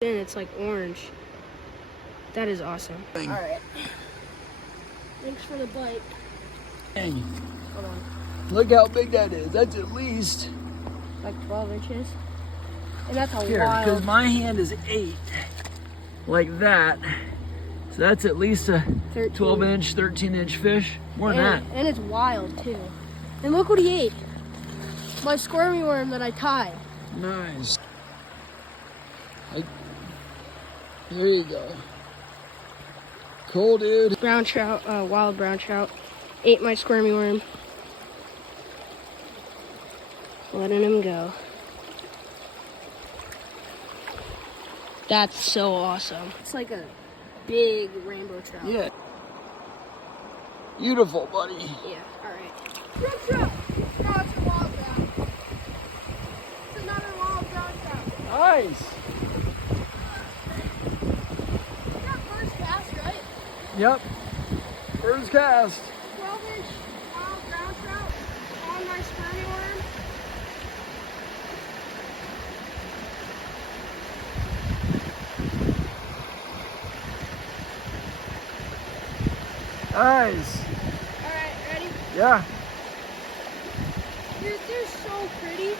It's like orange. That is awesome. All right. Thanks for the bite. Dang. Hold on. Look how big that is. That's at least Like 12 inches. And that's a here, because wild. my hand is 8, like that. So that's at least a 13. 12-inch, 13-inch fish. More than that. And it's wild too. And look what he ate. My squirmy worm that I tied. Nice. There you go. Cool, dude. Brown trout, wild brown trout. Ate my squirmy worm. Letting him go. That's so awesome. It's like a big rainbow trout. Yeah. Beautiful, buddy. Yeah, alright. Brook trout! No, it's a wild trout. It's another wild brown trout. Nice. You got first cast, right? Yep. First cast. 12-inch wild brown trout on my squirmy worm. Nice. Alright, ready? Yeah. They're so pretty.